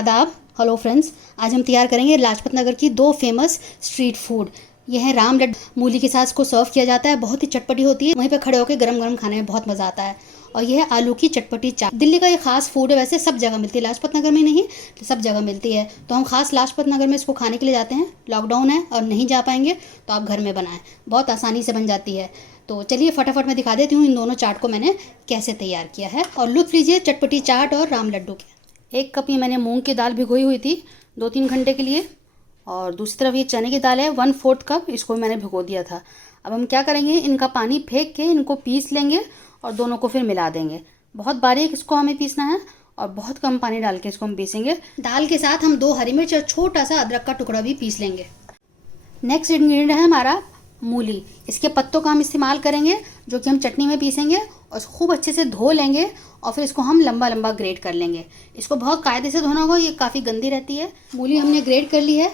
आदाब। Hello friends, आज हम तैयार करेंगे लाजपत नगर की दो फेमस स्ट्रीट फूड। यह है राम लड्डू। मूली के साथ इसको सर्व किया जाता है, बहुत ही चटपटी होती है। वहीं पे खड़े होकर गरम गरम खाने में बहुत मज़ा आता है। और यह है आलू की चटपटी चाट। दिल्ली का ये खास फूड है, वैसे सब जगह मिलती है, लाजपत नगर में नहीं, सब जगह मिलती है। तो हम खास लाजपत नगर में इसको खाने के लिए जाते हैं। लॉकडाउन है और नहीं जा पाएंगे तो आप घर में बनाएं, बहुत आसानी से बन जाती है। तो चलिए फटाफट मैं दिखा देती हूँ इन दोनों चाट को मैंने कैसे तैयार किया है, और लुत्फ लीजिए चटपटी चाट और राम लड्डू के। 1 कप ये मैंने मूंग की दाल भिगोई हुई थी 2-3 घंटे के लिए, और दूसरी तरफ ये चने की दाल है 1/4 कप, इसको मैंने भिगो दिया था। अब हम क्या करेंगे, इनका पानी फेंक के इनको पीस लेंगे और दोनों को फिर मिला देंगे। बहुत बारीक इसको हमें पीसना है और बहुत कम पानी डाल के इसको हम पीसेंगे। दाल के साथ हम 2 हरी मिर्च और छोटा सा अदरक का टुकड़ा भी पीस लेंगे। नेक्स्ट इंग्रेडिएंट है हमारा मूली। इसके पत्तों का हम इस्तेमाल करेंगे, जो कि हम चटनी में पीसेंगे और खूब अच्छे से धो लेंगे और फिर इसको हम लंबा लंबा ग्रेट कर लेंगे। इसको बहुत कायदे से धोना होगा, ये काफ़ी गंदी रहती है। मूली हमने ग्रेट कर ली है।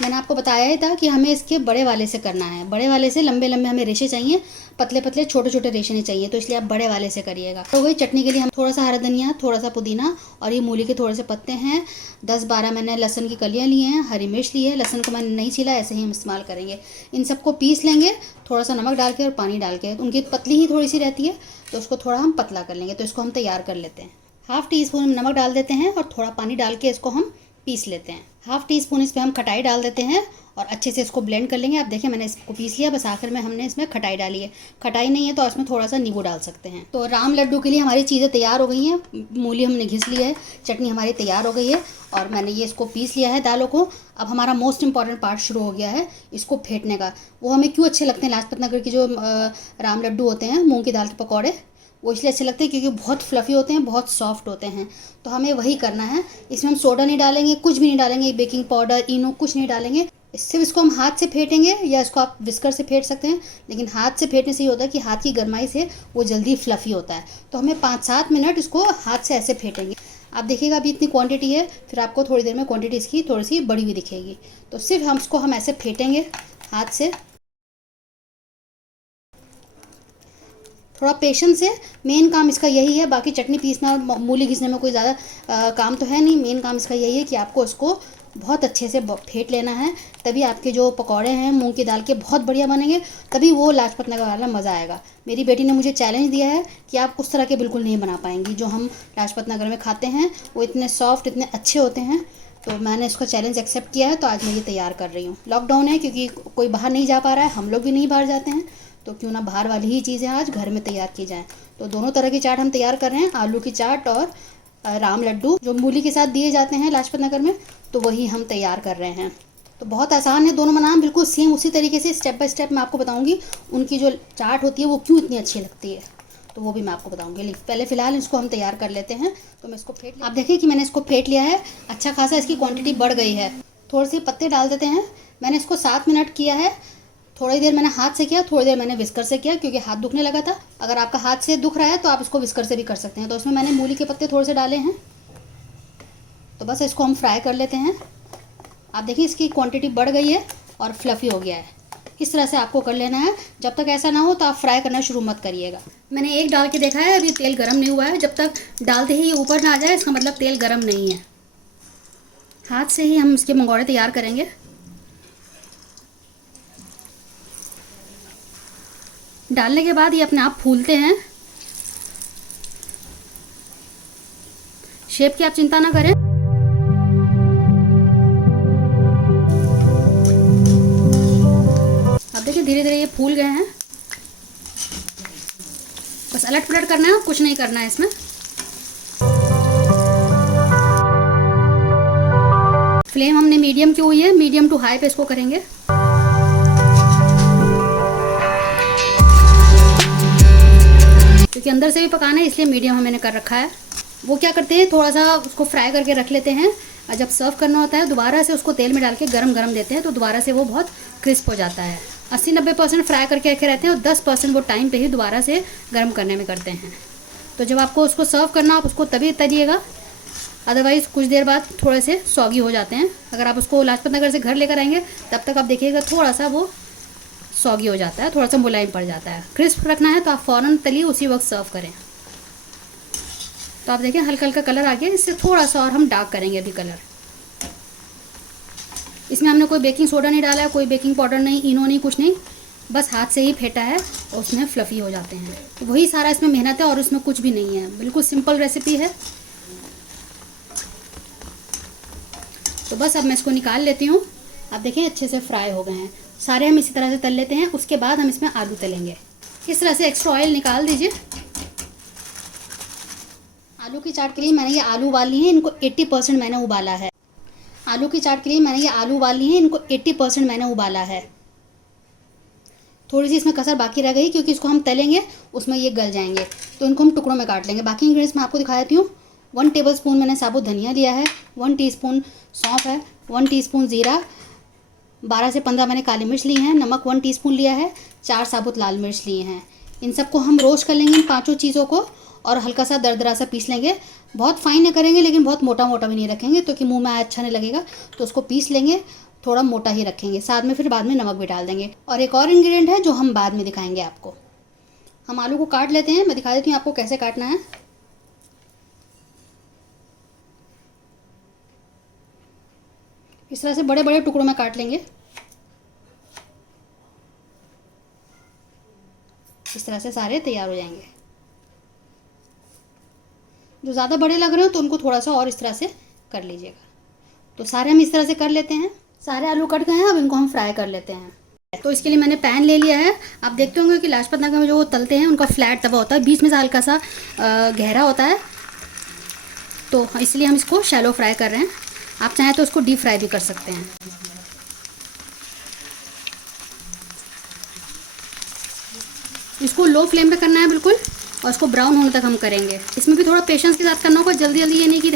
मैंने आपको बताया ही था कि हमें इसके बड़े वाले से करना है। बड़े वाले से लंबे लंबे हमें रेशे चाहिए, पतले पतले छोटे छोटे रेशे नहीं चाहिए, तो इसलिए आप बड़े वाले से करिएगा। तो वही चटनी के लिए हम थोड़ा सा हरा धनिया, थोड़ा सा पुदीना और ये मूली के थोड़े से पत्ते हैं। 10-12 मैंने लहसुन की कलियाँ ली हैं, हरी मिर्च ली है। लहसुन को मैंने नहीं छीला, ऐसे ही हम इस्तेमाल करेंगे। इन सबको पीस लेंगे थोड़ा सा नमक डाल के और पानी डाल के। उनकी पतली ही थोड़ी सी रहती है, तो उसको थोड़ा हम पतला कर लेंगे। तो इसको हम तैयार कर लेते हैं। 1/2 टीस्पून नमक डाल देते हैं और थोड़ा पानी डाल के इसको हम पीस लेते हैं। 1/2 टीस्पून इस पर हम खटाई डाल देते हैं और अच्छे से इसको ब्लेंड कर लेंगे। आप देखिए मैंने इसको पीस लिया, बस आखिर में हमने इसमें खटाई डाली है। खटाई नहीं है तो इसमें थोड़ा सा नींबू डाल सकते हैं। तो राम लड्डू के लिए हमारी चीज़ें तैयार हो गई हैं। मूली हमने घिस लिया है, चटनी हमारी तैयार हो गई है और मैंने ये इसको पीस लिया है दालों को। अब हमारा मोस्ट इंपॉर्टेंट पार्ट शुरू हो गया है, इसको फेंटने का। वो हमें क्यों अच्छे लगते हैं, लाजपत नगर की जो राम लड्डू होते हैं, मूँग की दाल के पकौड़े, वो इसलिए अच्छे लगते हैं क्योंकि बहुत फ्लफ़ी होते हैं, बहुत सॉफ्ट होते हैं। तो हमें वही करना है। इसमें हम सोडा नहीं डालेंगे, कुछ भी नहीं डालेंगे, बेकिंग पाउडर, इनो कुछ नहीं डालेंगे। सिर्फ इसको हम हाथ से फेंटेंगे, या इसको आप विस्कर से फेंट सकते हैं, लेकिन हाथ से फेंटने से ये होता है कि हाथ की गर्माई से वो जल्दी फ्लफ़ी होता है। तो हमें 5-7 मिनट इसको हाथ से ऐसे फेंटेंगे। आप देखिएगा अभी इतनी क्वांटिटी है, फिर आपको थोड़ी देर में क्वांटिटी इसकी थोड़ी सी बड़ी हुई दिखेगी। तो सिर्फ हम इसको ऐसे फेंटेंगे हाथ से। थोड़ा पेशेंस से, मेन काम इसका यही है। बाकी चटनी पीसना और मूली घिसने में कोई ज़्यादा काम तो है नहीं। मेन काम इसका यही है कि आपको इसको बहुत अच्छे से फेंट लेना है, तभी आपके जो पकौड़े हैं मूंग की दाल के बहुत बढ़िया बनेंगे, तभी वो लाजपत नगर वाला मज़ा आएगा। मेरी बेटी ने मुझे चैलेंज दिया है कि आप उस तरह के बिल्कुल नहीं बना पाएंगी जो हम लाजपत नगर में खाते हैं। वो इतने सॉफ्ट, इतने अच्छे होते हैं। तो मैंने इसका चैलेंज एक्सेप्ट किया है, तो आज मैं ये तैयार कर रही हूँ। लॉकडाउन है, क्योंकि कोई बाहर नहीं जा पा रहा है, हम लोग भी नहीं बाहर जाते हैं, तो क्यों ना बाहर वाली ही चीज़ें आज घर में तैयार की जाएँ। तो दोनों तरह की चाट हम तैयार कर रहे हैं, आलू की चाट और राम लड्डू जो मूली के साथ दिए जाते हैं लाजपत नगर में, तो वही हम तैयार कर रहे हैं। तो बहुत आसान है दोनों बनाना, बिल्कुल सेम उसी तरीके से स्टेप बाय स्टेप मैं आपको बताऊंगी। उनकी जो चाट होती है वो क्यों इतनी अच्छी लगती है, तो वो भी मैं आपको बताऊंगी। पहले फ़िलहाल इसको हम तैयार कर लेते हैं। तो मैं इसको फेंट लिया, आप देखिए कि मैंने इसको फेंट लिया है। अच्छा खासा इसकी क्वांटिटी बढ़ गई है। थोड़े से पत्ते डाल देते हैं। मैंने इसको 7 मिनट किया है। थोड़ी देर मैंने हाथ से किया, थोड़ी देर मैंने विस्कर से किया, क्योंकि हाथ दुखने लगा था। अगर आपका हाथ से दुख रहा है तो आप इसको विस्कर से भी कर सकते हैं। तो इसमें मैंने मूली के पत्ते थोड़े से डाले हैं। तो बस इसको हम फ्राई कर लेते हैं। आप देखिए इसकी क्वांटिटी बढ़ गई है और फ्लफ़ी हो गया है। इस तरह से आपको कर लेना है। जब तक ऐसा ना हो तो आप फ्राई करना शुरू मत करिएगा। मैंने एक डाल के देखा है, अभी तेल गर्म नहीं हुआ है। जब तक डालते ही ये ऊपर ना आ जाए, इसका मतलब तेल गर्म नहीं है। हाथ से ही हम इसके मंगोड़े तैयार करेंगे। डालने के बाद ये अपने आप फूलते हैं। शेप की आप चिंता ना करें। अब देखिए धीरे धीरे ये फूल गए हैं। बस अलट पलट करना है, कुछ नहीं करना है इसमें। फ्लेम हमने मीडियम की हुई है, मीडियम टू हाई पे इसको करेंगे। क्योंकि अंदर से भी पकाना है, इसलिए मीडियम हमने कर रखा है। वो क्या करते हैं, थोड़ा सा उसको फ्राई करके रख लेते हैं, और जब सर्व करना होता है दोबारा से उसको तेल में डाल के गरम गरम देते हैं, तो दोबारा से वो बहुत क्रिस्प हो जाता है। 80-90% फ्राई करके रखे रहते हैं और 10% वो टाइम पे ही दोबारा से गर्म करने में करते हैं। तो जब आपको उसको सर्व करना, आप उसको तभी तलिएगा, अदरवाइज़ कुछ देर बाद थोड़े से सॉगी हो जाते हैं। अगर आप उसको लाजपत नगर से घर लेकर आएंगे, तब तक आप देखिएगा थोड़ा सा वो सॉगी हो जाता है, थोड़ा सा मुलायम पड़ जाता है। क्रिस्प रखना है तो आप फ़ौरन तलिए, उसी वक्त सर्व करें। तो आप देखें हल्का हल्का कलर आ गया, इससे थोड़ा सा और हम डार्क करेंगे अभी कलर। इसमें हमने कोई बेकिंग सोडा नहीं डाला है, कोई बेकिंग पाउडर नहीं, इनो नहीं, कुछ नहीं, बस हाथ से ही फेंटा है और उसमें फ्लफ़ी हो जाते हैं। तो वही सारा इसमें मेहनत है और उसमें कुछ भी नहीं है, बिल्कुल सिंपल रेसिपी है। तो बस अब मैं इसको निकाल लेती हूँ। आप देखें अच्छे से फ्राई हो गए हैं सारे। हम इसी तरह से तल लेते हैं, उसके बाद हम इसमें आलू तलेंगे। इस तरह से एक्स्ट्रा ऑयल निकाल दीजिए। आलू की चाट के लिए मैंने ये आलू उबाल ली है, इनको 80% मैंने उबाला है। आलू की चाट के लिए मैंने ये आलू उबाल ली है, इनको 80% मैंने उबाला है। थोड़ी सी इसमें कसर बाकी रह गई क्योंकि इसको हम तलेंगे उसमें ये गल जाएंगे, तो इनको हम टुकड़ों में काट लेंगे। बाकी इंग्रेडिएंट्स मैं आपको दिखा देती हूँ। 1 टेबलस्पून मैंने साबुत धनिया लिया है, 1 टीस्पून सौंफ है, 1 टीस्पून ज़ीरा, 12 से 15 मैंने काली मिर्च ली हैं, नमक 1 टीस्पून लिया है, 4 साबुत लाल मिर्च लिए हैं। इन सबको हम रोस्ट कर लेंगे, इन पाँचों चीज़ों को, और हल्का सा दरदरा सा पीस लेंगे। बहुत फाइन नहीं करेंगे लेकिन बहुत मोटा मोटा भी नहीं रखेंगे क्योंकि मुंह में अच्छा नहीं लगेगा, तो उसको पीस लेंगे, थोड़ा मोटा ही रखेंगे। साथ में फिर बाद में नमक भी डाल देंगे। और एक और इंग्रेडिएंट है जो हम बाद में दिखाएंगे आपको। हम आलू को काट लेते हैं, मैं दिखा देती हूँ आपको कैसे काटना है। इस तरह से बड़े बड़े टुकड़ों में काट लेंगे। इस तरह से सारे तैयार हो जाएंगे। जो ज़्यादा बड़े लग रहे हो तो उनको थोड़ा सा और इस तरह से कर लीजिएगा। तो सारे हम इस तरह से कर लेते हैं। सारे आलू कट गए हैं, अब इनको हम फ्राई कर लेते हैं। तो इसके लिए मैंने पैन ले लिया है। आप देखते होंगे कि लाजपत नगर में जो वो तलते हैं उनका फ्लैट तवा होता है, बीच में से हल्का सा गहरा होता है, तो इसलिए हम इसको शैलो फ्राई कर रहे हैं। आप चाहें तो उसको डीप फ्राई भी कर सकते हैं। इसको लो फ्लेम पे करना है बिल्कुल, और इसको ब्राउन होने तक हम करेंगे। इसमें भी थोड़ा पेशेंस के साथ करना होगा, जल्दी जल्दी ये नहीं कि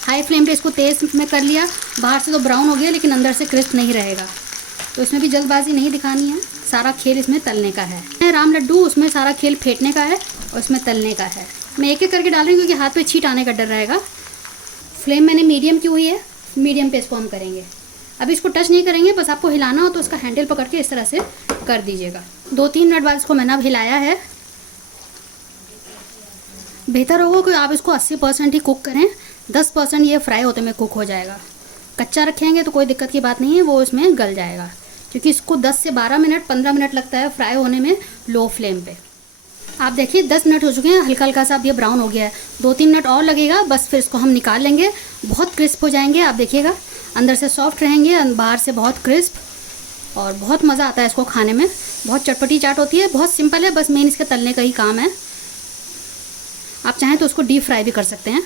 हाई फ्लेम पे इसको तेज़ में कर लिया, बाहर से तो ब्राउन हो गया लेकिन अंदर से क्रिस्प नहीं रहेगा। तो इसमें भी जल्दबाजी नहीं दिखानी है, सारा खेल इसमें तलने का है। राम लड्डू उसमें सारा खेल फेंटने का है और इसमें तलने का है। मैं एक एक करके डाल रही हूँ क्योंकि हाथ पे छींट आने का डर रहेगा। फ्लेम मैंने मीडियम की हुई है, मीडियम पे इसको हम करेंगे। अभी इसको टच नहीं करेंगे, बस आपको हिलाना हो तो इसका हैंडल पकड़ के इस तरह से कर दीजिएगा। 2-3 मिनट बाद इसको मैंने अब हिलाया है। बेहतर होगा कि आप इसको 80% ही कुक करें, 10% ये फ्राई होते में कुक हो जाएगा। कच्चा रखेंगे तो कोई दिक्कत की बात नहीं है, वो इसमें गल जाएगा, क्योंकि इसको 10 से 12 मिनट 15 मिनट लगता है फ्राई होने में लो फ्लेम पे। आप देखिए 10 मिनट हो चुके हैं, हल्का हल्का सा अब ये ब्राउन हो गया है। 2-3 मिनट और लगेगा, बस फिर इसको हम निकाल लेंगे। बहुत क्रिस्प हो जाएंगे, आप देखिएगा, अंदर से सॉफ्ट रहेंगे, बाहर से बहुत क्रिस्प, और बहुत मज़ा आता है इसको खाने में। बहुत चटपटी चाट होती है, बहुत सिंपल है, बस मेन इसके तलने का ही काम है। आप चाहें तो उसको डीप फ्राई भी कर सकते हैं।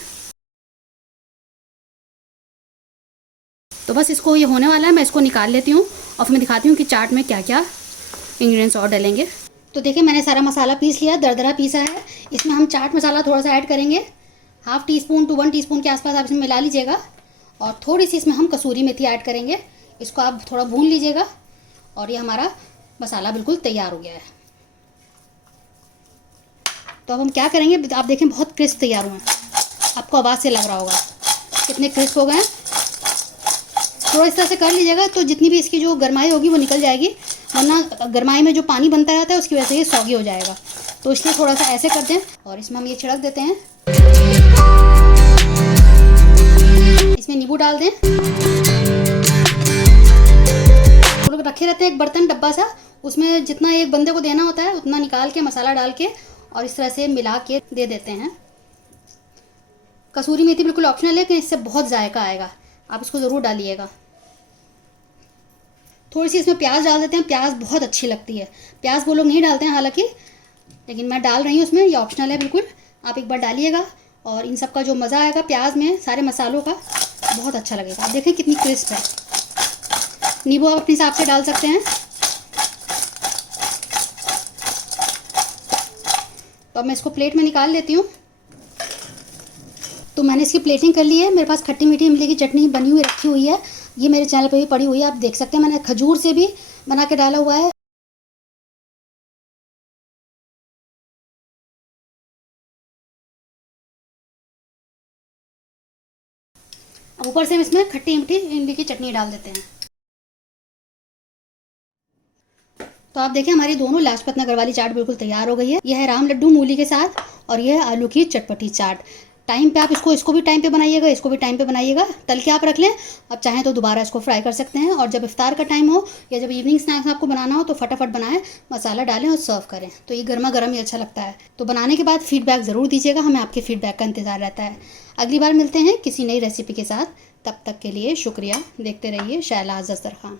तो बस इसको ये होने वाला है, मैं इसको निकाल लेती हूँ और फिर मैं दिखाती हूँ कि चाट में क्या क्या इंग्रेडिएंट्स और डालेंगे। तो देखिए मैंने सारा मसाला पीस लिया, दरदरा पीसा है। इसमें हम चाट मसाला थोड़ा सा ऐड करेंगे, 1/2 टीस्पून to 1 टीस्पून के आसपास आप इसमें मिला लीजिएगा। और थोड़ी सी इसमें हम कसूरी मेथी ऐड करेंगे, इसको आप थोड़ा भून लीजिएगा। और ये हमारा मसाला बिल्कुल तैयार हो गया है। तो अब हम क्या करेंगे, आप देखें बहुत क्रिस्प तैयार हुए हैं, आपको आवाज़ से लग रहा होगा कितने क्रिस्प हो गए हैं। थोड़ा इस तरह से कर लीजिएगा तो जितनी भी इसकी जो गरमाई होगी वो निकल जाएगी, वरना गरमाई में जो पानी बनता रहता है उसकी वजह से ये सौगी हो जाएगा। तो इसलिए थोड़ा सा ऐसे कर दें और इसमें हम ये छिड़क देते हैं। इसमें नींबू डाल दें। वो लोग रखे रहते हैं एक बर्तन डब्बा सा, उसमें जितना एक बंदे को देना होता है उतना निकाल के मसाला डाल के और इस तरह से मिला के दे देते हैं। कसूरी मेथी बिल्कुल ऑप्शनल है, लेकिन इससे बहुत जायका आएगा, आप इसको ज़रूर डालिएगा। थोड़ी सी इसमें प्याज डाल देते हैं, प्याज बहुत अच्छी लगती है। प्याज वो लोग नहीं डालते हैं हालांकि, लेकिन मैं डाल रही हूँ उसमें, ये ऑप्शनल है बिल्कुल, आप एक बार डालिएगा। और इन सब का जो मज़ा आएगा प्याज में, सारे मसालों का, बहुत अच्छा लगेगा। आप देखें कितनी क्रिस्प है। नींबू आप अपने हिसाब से डाल सकते हैं। तो अब मैं इसको प्लेट में निकाल लेती हूँ। तो मैंने इसकी प्लेटिंग कर ली है। मेरे पास खट्टी मीठी इमली की चटनी बनी हुई रखी हुई है, ये मेरे चैनल पे भी पड़ी हुई है, आप देख सकते हैं। मैंने खजूर से भी बना के डाला हुआ है। अब ऊपर से हम इसमें खट्टी मीठी इमली की चटनी डाल देते हैं। तो आप देखें हमारी दोनों लाजपत नगर वाली चाट बिल्कुल तैयार हो गई है। यह है राम लड्डू मूली के साथ और यह है आलू की चटपटी चाट। टाइम पे आप इसको भी टाइम पे बनाइएगा, इसको भी टाइम पे बनाइएगा, तल के आप रख लें। अब चाहें तो दोबारा इसको फ्राई कर सकते हैं, और जब इफ्तार का टाइम हो या जब इवनिंग स्नैक्स आपको बनाना हो तो फटाफट बनाएं, मसाला डालें और सर्व करें। तो ये गर्मा गर्म ही अच्छा लगता है। तो बनाने के बाद फीडबैक ज़रूर दीजिएगा, हमें आपके फीडबैक का इंतज़ार रहता है। अगली बार मिलते हैं किसी नई रेसिपी के साथ, तब तक के लिए शुक्रिया। देखते रहिए शैलाज़ दस्तरखान।